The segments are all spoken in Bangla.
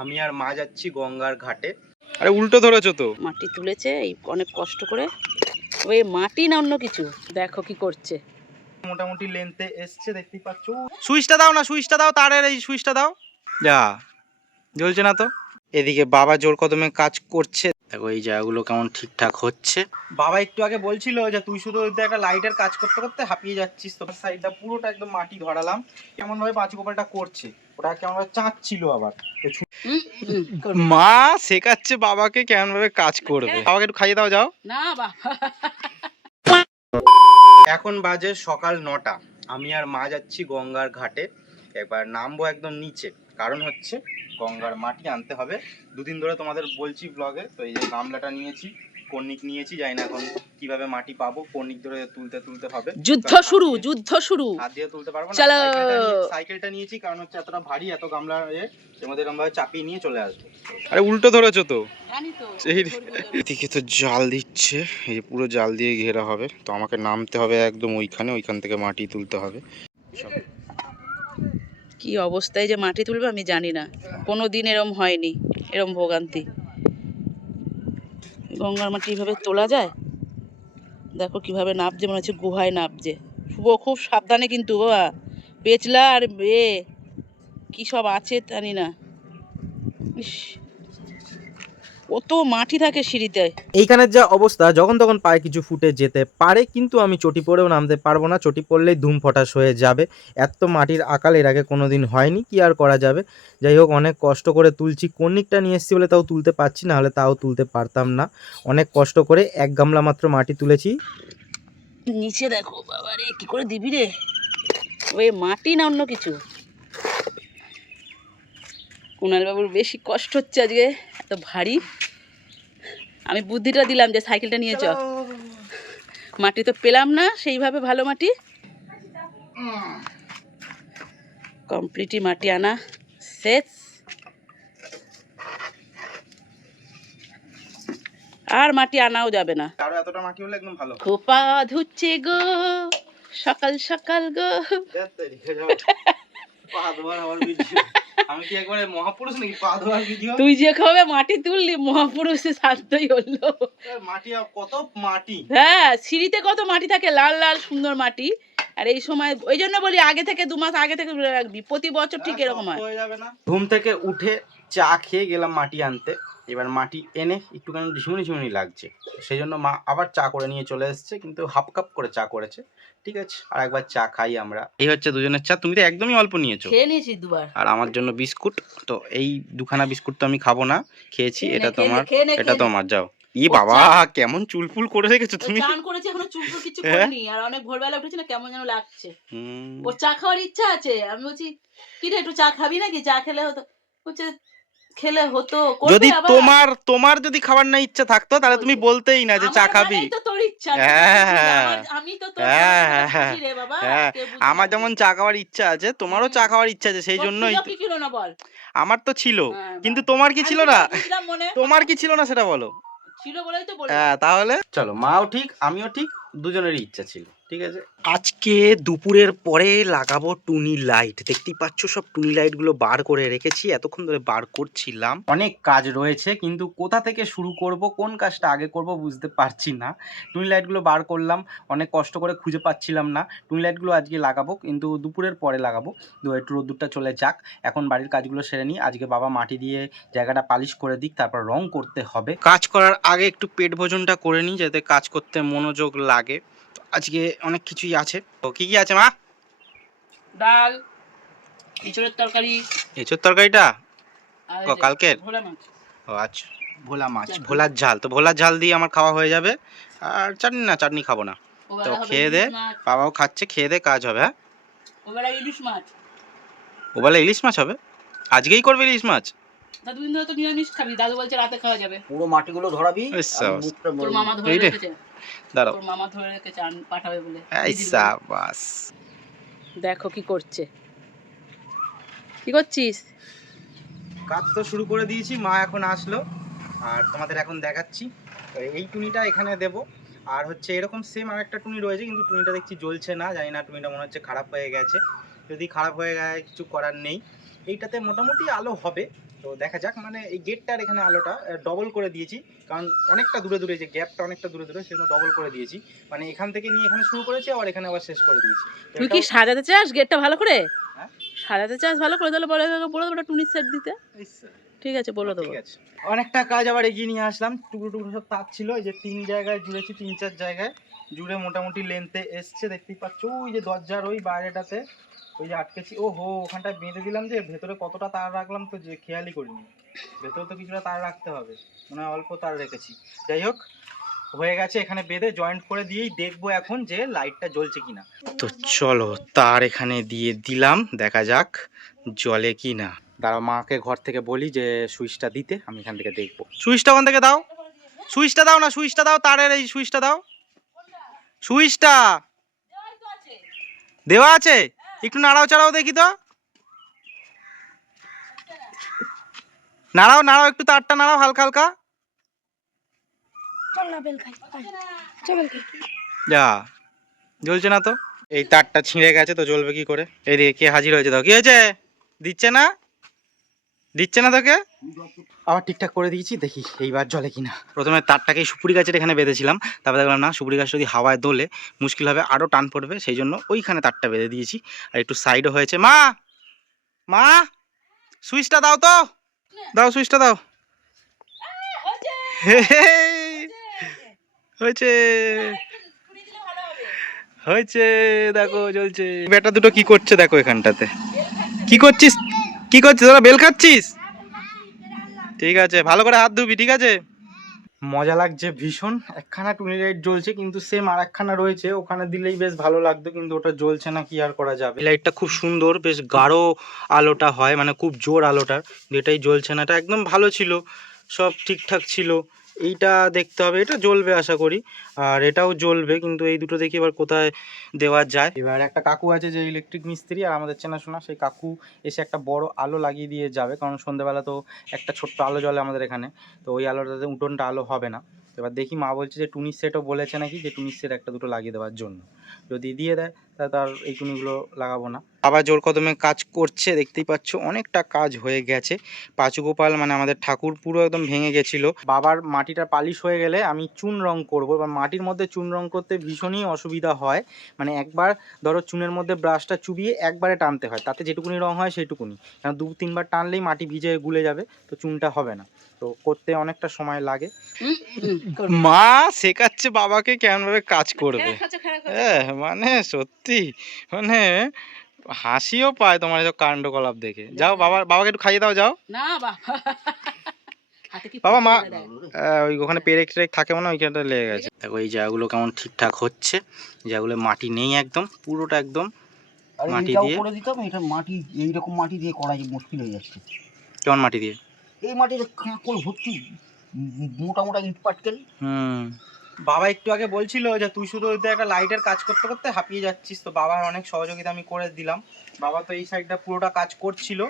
আমি আর মা যাচ্ছি গঙ্গার ঘাটে। আরে উল্টো ধরেছো তো। মাটি তুলেছে এই অনেক কষ্ট করে, ওই মাটি না অন্য কিছু। দেখো কি করছে। মোটামুটি লেন্থে এসছে, দেখতেই পাচ্ছ। সুইচটা দাও না, সুইচটা দাও, তারের এই সুইচটা দাও। যা জ্বলছে না তো। এদিকে বাবা জোর কদমে কাজ করছে। দেখো এই জায়গাগুলো কেমন ঠিকঠাক হচ্ছে। বাবা একটু আগে বলছিল যে তুই শুধু একটা লাইটের কাজ করতে করতে হাঁপিয়ে যাচ্ছিস, তো সাইডটা পুরোটা একদম মাটি ধরালাম। কেমন ভাবে পাঁচ গোপালটা করছে, ওটা কেমন ভাবে চাঁদছিল আবার। মা শেখাচ্ছে বাবাকে কেমন ভাবে কাজ করবে। বাবাকে একটু খাইয়ে দাও, যাও না বাবা। এখন বাজে সকাল 9টা। আমি আর মা যাচ্ছি গঙ্গার ঘাটে। একবার নামবো একদম নিচে, কারণ হচ্ছে গঙ্গার মাটি আনতে হবে। দুদিন ধরে তোমাদের বলছি ব্লগে। তো এই যে গামলাটা নিয়েছি, কর্নিক নিয়েছি, জানি না এখন কিভাবে মাটি পাবো। কর্নিক ধরে তুলতে তুলতে হবে। যুদ্ধ শুরু, যুদ্ধ শুরু। হাত দিয়ে তুলতে পারবো না। চলো। সাইকেলটা নিয়েছি, কারণ হচ্ছে এতটা ভারী, এত গামলা এর মধ্যে এরকম ভাবে চাপিয়ে নিয়ে চলে আসবো। আরে উল্টো ধরেছো তো। এদিকে তো জাল দিচ্ছে, এই যে পুরো জাল দিয়ে ঘেরা হবে। তো আমাকে নামতে হবে একদম ওইখানে, ওইখান থেকে মাটি তুলতে হবে। কি অবস্থায় যে মাটি তুলবে আমি জানি না, কোনোদিন এরম হয়নি, এরম ভোগান্তি। গঙ্গার মাটি এইভাবে তোলা যায়। দেখো কিভাবে নাবছে, মনে হচ্ছে গুহায় নাবছে। শুভ খুব সাবধানে কিন্তু বাবা, পেঁচলা আর কি সব আছে জানি না। ইস, কত মাটি থাকে সিঁড়িতে। এইখানের যা অবস্থা, যখন তখন পায়ে কিছু ফুটে যেতে পারে, কিন্তু আমি চটি পরেও নামতে পারবো না। চটি পড়লেই ধুম ফটাস হয়ে যাবে। এত মাটির আকাল এর আগে কোনোদিন হয়নি, কি আর করা যাবে। যাই হোক, অনেক কষ্ট করে তুলছি। কর্নিকটা নিয়ে এসেছি বলে তাও তুলতে পারছি, না হলে তাও তুলতে পারতাম না। অনেক কষ্ট করে এক গামলা মাত্র মাটি তুলেছি। নিচে দেখো বাবা রে, কি করে দিবি রে, ওই মাটি না অন্য কিছু। কুণাল বাবুর বেশি কষ্ট হচ্ছে আজকে, এত ভারী। আমি বুদ্ধিটা দিলাম যে সাইকেলটা নিয়ে চ। মাটি তো পেলাম না সেইভাবে ভালো মাটি। কমপ্লিটই মাটি আনা শেষ। আর মাটি আনাও যাবে না। আরো এতটা মাটি হলে একদম ভালো। খোপা ধুচ্ছে গো সকাল সকাল গো। আমি কি একবারে মহাপুরুষ নাকি পা ধোয়ার ভিডিও? তুই যে কবে মাটি তুললি মহাপুরুষের শান্তই হলো। মাটি কত মাটি, হ্যাঁ সিঁড়িতে কত মাটি থাকে, লাল লাল সুন্দর মাটি। আর এই সময় ওই জন্য বলি আগে থেকে 2 মাস আগে থেকে রাখবি, প্রতি বছর ঠিক এরকম হয়। ঘুম থেকে উঠে চা খেয়ে গেলাম মাটি আনতে। এবার মাটি এনে একটুখানি ঝিমুনি ঝিমুনি লাগছে, সেই জন্য মা আবার চা করে নিয়ে চলে এসেছে, কিন্তু হাফ কাপ করে চা করেছে। ঠিক আছে, আর একবার চা খাই আমরা। এই হচ্ছে দুজনের চা। তুমি তো একদমই অল্প নিয়েছো। খেয়ে নিয়েছি 2 বার। আর আমার জন্য বিস্কুট। তো এই দুখানা বিস্কুট তো আমি খাবো না, খেয়েছি। এটা তোমার, এটা তোমার। যাও। ই বাবা, কেমন চুলফুল করে রেখেছো তুমি। চান করেছি, এখনো চুলফুল কিছু করিনি। আর অনেক ভোরবেলা উঠেছি না, কেমন যেন লাগছে। ও চা খাওয়ার ইচ্ছা আছে। আমি বলছি কি রে, একটু চা খাবি নাকি? চা খেলে হতো। বলছে খেলে হতো। যদি তোমার যদি খাবার না ইচ্ছা থাকতো, তাহলে তুমি বলতেই না যে চা খাবি। তো তোর ইচ্ছা, আমি তো তোর বুঝি রে বাবা। আমার যেমন চা খাওয়ার ইচ্ছা আছে, তোমারও চা খাওয়ার ইচ্ছা আছে, সেই জন্যই। কি ছিল না বল? আমার তো ছিল, কিন্তু তোমার কি ছিল না? তোমার কি ছিল না সেটা বলো। ছিল বলেই তো বলি। হ্যাঁ, তাহলে চলো, মাও ঠিক আমিও ঠিক, দুজনেরই ইচ্ছা ছিল। ঠিক আছে, আজকে দুপুরের পরে লাগাবো টুনি লাইট। দেখতেই পাচ্ছ সব টুনি লাইট গুলো বার করে রেখেছি, এতক্ষণ ধরে বার করছিলাম। অনেক কাজ রয়েছে, কিন্তু কোথা থেকে শুরু করব, কোন কাজটা আগে করব বুঝতে পারছি না। টুনি লাইট গুলো বার করলাম, অনেক কষ্ট করে খুঁজে পাচ্ছিলাম না। টুনি লাইট গুলো আজকে লাগাবো, কিন্তু দুপুরের পরে লাগাবো। একটু রোদ্দুরটা চলে যাক, এখন বাড়ির কাজগুলো সেরে নিই। আজকে বাবা মাটি দিয়ে জায়গাটা পালিশ করে দিক, তারপর রং করতে হবে। কাজ করার আগে একটু পেট ভোজনটা করে নিই, যাতে কাজ করতে মনোযোগ লাগে। আজকে অনেক কিছুই আছে। তো কি কি আছে মা? ডাল, এঁচোড়ের তরকারি। এঁচোড় তরকারিটা কালকের? ভোলা মাছ। ও আচ্ছা, ভোলা মাছ, ভোলার ঝাল। তো ভোলার ঝাল দিয়ে আমার খাওয়া হয়ে যাবে। আর চাটনি না, চাটনি খাবো না। তো খেয়ে দে, বাবাও খাচ্ছে, খেয়ে দে কাজ হবে। হ্যাঁ, ওবেলা ইলিশ মাছ। ওবেলা ইলিশ মাছ হবে? আজকেই করবে ইলিশ মাছ? দুদিন ধরে তো নিরামিষ খাবি, দাদু বলছে রাতে খাওয়া যাবে। পুরো মাটিগুলো ধরাবি। তোর মামা ধরে রেখেছে। দাঁড়াও, তোর মামা ধরে রেখেছে পাঠাবে বলে। এই সাবাস। দেখো কি করছে। কি করছিস? কাজ তো শুরু করে দিয়েছি, মা এখন আসলো। আর তোমাদের এখন দেখাচ্ছি। এই টুনিটা এখানে দেব। আর হচ্ছে এরকম সেম আর একটা টুনি রয়েছে, কিন্তু টুনিটা দেখছি জ্বলছে না, জানি না, টুনিটা মনে হচ্ছে খারাপ হয়ে গেছে। যদি খারাপ হয়ে গেছে কিছু করার নেই। এইটাতে মোটামুটি আলো হবে, তো দেখা যাক, মানে এই গেটটার এখানে আলোটা ডবল করে দিয়েছি, কারণ অনেকটা দূরে দূরে, যে গ্যাপটা অনেকটা দূরে দূরে, সেজন্য ডবল করে দিয়েছি। মানে এখান থেকে নিয়ে এখানে শুরু করেছি, আবার এখানে আবার শেষ করে দিয়েছি। তো তুই কি এটাও- সাজাতে চাস গেটটা ভালো করে? হ্যাঁ? সাজাতে চাস ভালো করে, তাহলে বলে দেবো টুনির সেট দিতে। ঠিক আছে, বলে দেবো। ঠিক আছে, অনেকটা কাজ আবার এগিয়ে নিয়ে আসলাম। টুকরো টুকরো সব তার ছিল, এই যে 3 জায়গায় জুড়েছি, 3-4 জায়গায় জুড়ে মোটামুটি লেন্থে এসছে, দেখতেই পাচ্ছ। ওই যে দরজার ওই বাইরেটাতে ওই যে আটকেছি, ও হো, ওখানটায় বেঁধে দিলাম। যে ভেতরে কতটা তার রাখলাম তো যে খেয়ালই করিনি, ভেতরে তো কিছুটা তার রাখতে হবে, মনে হয় অল্প তার রেখেছি। যাই হোক, হয়ে গেছে, এখানে বেঁধে জয়েন্ট করে দিয়েই দেখবো এখন যে লাইটটা জ্বলছে কিনা। তো চলো তার এখানে দিয়ে দিলাম, দেখা যাক জ্বলে কিনা। দাঁড়াও, মাকে ঘর থেকে বলি যে সুইচটা দিতে, আমি এখান থেকে দেখবো। সুইচটা ওখান থেকে দাও, সুইচটা দাও না, সুইচটা দাও, তারের এই সুইচটা দাও। সুইচটা দেওয়া আছে, একটু নাড়াও চাড়াও দেখি তো, নাড়াও নাড়াও, একটু তারটা নাড়াও হালকা হালকা। যা, জ্বলছে না তো। এই তারটা ছিঁড়ে গেছে, তো জ্বলবে কি করে? এদিকে কে হাজির হয়েছে, দাও। কি হয়েছে? দিচ্ছে না, দিচ্ছে না তোকে? আবার ঠিকঠাক করে দিয়েছি, দেখি এইবার জ্বলে কিনা। প্রথমে তারটাকে সুপুরি গাছের এখানে বেঁধেছিলাম, তারপরে দেখলাম না, সুপুরি গাছ যদি হাওয়ায় দোলে মুশকিল হবে, আরও টান পড়বে, সেই জন্য ওইখানে তারটা বেঁধে দিয়েছি। আর একটু সাইডও হয়েছে। মা, মা, সুইচটা দাও তো, দাও সুইচটা দাও। হয়েছে, হয়েছে, দেখো জ্বলছে। বেটা দুটো কি করছে দেখো এখানটাতে। কি করছিস, কি করছিস তোরা? বেল খাচ্ছিস? ঠিক আছে, ভালো করে হাত ধুবি, ঠিক আছে? মজা লাগছে ভীষণ। একখানা টুনি লাইট জ্বলছে, কিন্তু সেম আর একখানা রয়েছে, ওখানে দিলেই বেশ ভালো লাগতো, কিন্তু ওটা জ্বলছে না, কি আর করা যাবে। লাইটটা খুব সুন্দর, বেশ গাঢ় আলোটা হয়, মানে খুব জোর আলোটার, যেটাই জ্বলছে না। এটা একদম ভালো ছিল, সব ঠিকঠাক ছিল। এইটা দেখতে হবে, এটা জ্বলবে আশা করি, আর এটাও জ্বলবে, কিন্তু এই দুটো দেখি এবার কোথায় দেওয়া যায়। এবার একটা কাকু আছে যে ইলেকট্রিক মিস্ত্রি, আর আমাদের চেনাশোনা, সেই কাকু এসে একটা বড় আলো লাগিয়ে দিয়ে যাবে, কারণ সন্ধ্যেবেলা তো একটা ছোট্ট আলো জ্বলে আমাদের এখানে, তো ওই আলোটাতে উঠোনটা আলো হবে না। এবার দেখি, মা বলছে যে টুনির সেটও বলেছে নাকি, যে টুনির সেট একটা দুটো লাগিয়ে দেওয়ার জন্য। যদি দিয়ে দেয় তাহলে তার এই টুনিগুলো লাগাবো না। আবার জোর কদমে কাজ করছে, দেখতেই পাচ্ছ, অনেকটা কাজ হয়ে গেছে। পাঁচু গোপাল মানে আমাদের ঠাকুর পুরো একদম ভেঙে গেছিলো। বাবার মাটিটা পালিশ হয়ে গেলে আমি চুন রং করবো। এবার মাটির মধ্যে চুন রং করতে ভীষণই অসুবিধা হয়, মানে একবার ধরো চুনের মধ্যে ব্রাশটা চুবিয়ে একবারে টানতে হয়, তাতে যেটুকুনি রং হয় সেইটুকুনি, কারণ 2-3 বার টানলেই মাটি ভিজে গুলে যাবে, তো চুনটা হবে না, তো করতে অনেকটা সময় লাগে। মা শেখাচ্ছে বাবাকে কেমনভাবে কাজ করবে। হ্যাঁ, মানে সত্যি, মানে হাসিও পায় তোমার এসব কাণ্ডকলাপ দেখে। যাও, বাবাকে একটু খাইয়ে দাও, যাও। না বাবা, বাবা, মা ওই ওখানে পেরেক টেরেক থাকে মনে হয়, ওইখানটা লেগে গেছে। দেখো এই জায়গাগুলো কেমন ঠিকঠাক হচ্ছে, জায়গাগুলো মাটি নেই একদম, পুরোটা একদম মাটি দিয়ে করে দিতাম। এটা মাটি, এইরকম মাটি দিয়ে করা মুশকিল হয়ে যাচ্ছে। কেমন মাটি দিয়ে? এই মাটিতে কাঁকড় ভর্তি, মোটা মোটা ইট পাটকেল। বাবা একটু আগে বলছিল যে তুই শুধু ওই একটা লাইটের কাজ করতে করতে হাঁপিয়ে যাচ্ছিস, তো বাবার অনেক সহযোগিতা আমি করে দিলাম। বাবা তো এই সাইডটা পুরোটা কাজ করছিল,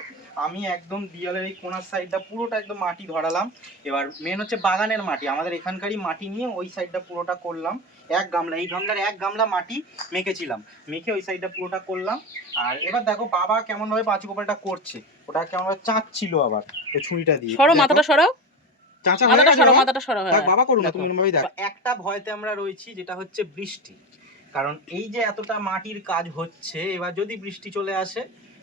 আমি একদম দেয়ালের এই কোনার সাইডটা পুরোটা একদম মাটি ধরালাম। এবার মেন হচ্ছে বাগানের মাটি, আমাদের এখানকারই মাটি নিয়ে ওই সাইডটা পুরোটা করলাম। এক গামলা, এই গামলার 1 গামলা মাটি মেখেছিলাম, মেখে ওই সাইডটা পুরোটা করলাম। আর এবার দেখো বাবা কেমন ভাবে পাঁচু গোপালটা করছে, ওটা কেমন ভাবে চাঁচছিল আবার ওই ছুরিটা দিয়ে। সরো মাথাটা সরাও, চাচা মাথাটা সরাও, মাথাটা সরাও। থাক বাবা, করুন না তুমি এরকমভাবেই দেখো। একটা ভয়তে আমরা রয়েছি, যেটা হচ্ছে বৃষ্টি, কারণ এই যে এতটা মাটির কাজ হচ্ছে, এবার যদি বৃষ্টি চলে আসে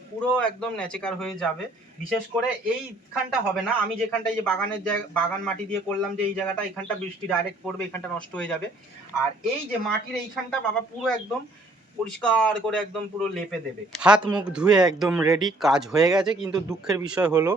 পুরো একদম ন্যাচেকার হয়ে যাবে। বিশেষ করে এইখানটা হবে না, আমি যেখানটা এই যে বাগানের জায়গা, বাগান মাটি দিয়ে করলাম, যে এই জায়গাটা, এখানটা বৃষ্টি ডাইরেক্ট পড়বে, এখানটা নষ্ট হয়ে যাবে। আর এই যে মাটির এইখানটা বাবা পুরো একদম পরিষ্কার করে একদম পুরো লেপে দেবে। হাত মুখ ধুয়ে একদম রেডি, কাজ হয়ে গেছে। কিন্তু দুঃখের বিষয় হলো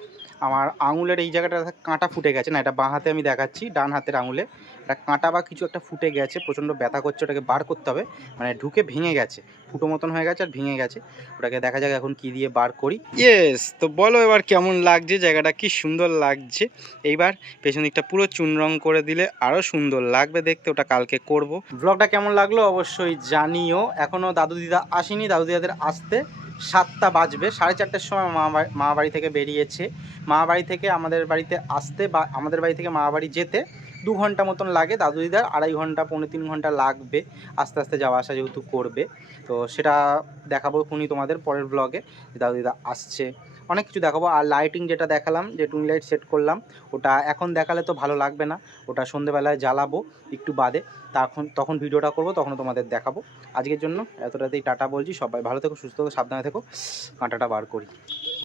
আমার আঙুলের এই জায়গাটা কাঁটা ফুটে গেছে। না, এটা বাঁ হাতে আমি দেখাচ্ছি, ডান হাতের আঙুলে একটা কাঁটা বা কিছু একটা ফুটে গেছে, প্রচণ্ড ব্যথা করছে, ওটাকে বার করতে হবে। মানে ঢুকে ভেঙে গেছে, ফুটো মতন হয়ে গেছে আর ভেঙে গেছে, ওটাকে দেখা যাক এখন কি দিয়ে বার করি। ইয়েস, তো বলো এবার কেমন লাগছে জায়গাটা, কি সুন্দর লাগছে। এইবার পেছন দিকটা পুরো চুন রং করে দিলে আরও সুন্দর লাগবে দেখতে, ওটা কালকে করব। ব্লগটা কেমন লাগলো অবশ্যই জানিও। এখনও দাদু দিদা আসেনি, দাদু দিদাদের আসতে 7টা বাজবে। 4:30টার সময় মা বাড়ি থেকে বেরিয়েছে। মা বাড়ি থেকে আমাদের বাড়িতে আসতে বা আমাদের বাড়ি থেকে মা বাড়ি যেতে 2 ঘন্টা মতন লাগে, দাদু দিদার 2.5 ঘন্টা 3.25 ঘন্টা লাগবে আস্তে আস্তে যাওয়া আসা যেহেতু করবে। তো সেটা দেখাবো এখনই তোমাদের পরের ব্লগে, দাদু দিদা আসছে অনেক কিছু দেখাবো। আর লাইটিং যেটা দেখালাম, যে টুনি লাইট সেট করলাম, ওটা এখন দেখালে তো ভালো লাগবে না, ওটা সন্ধেবেলায় জ্বালাবো একটু বাদে, তখন ভিডিওটা করব, তখন তোমাদের দেখাবো। আজকের জন্য এতটাতেই টাটা বলছি। সবাই ভালো থেকো, সুস্থ থেকো, সাবধানে থেকো। কাঁটাটা বার করি।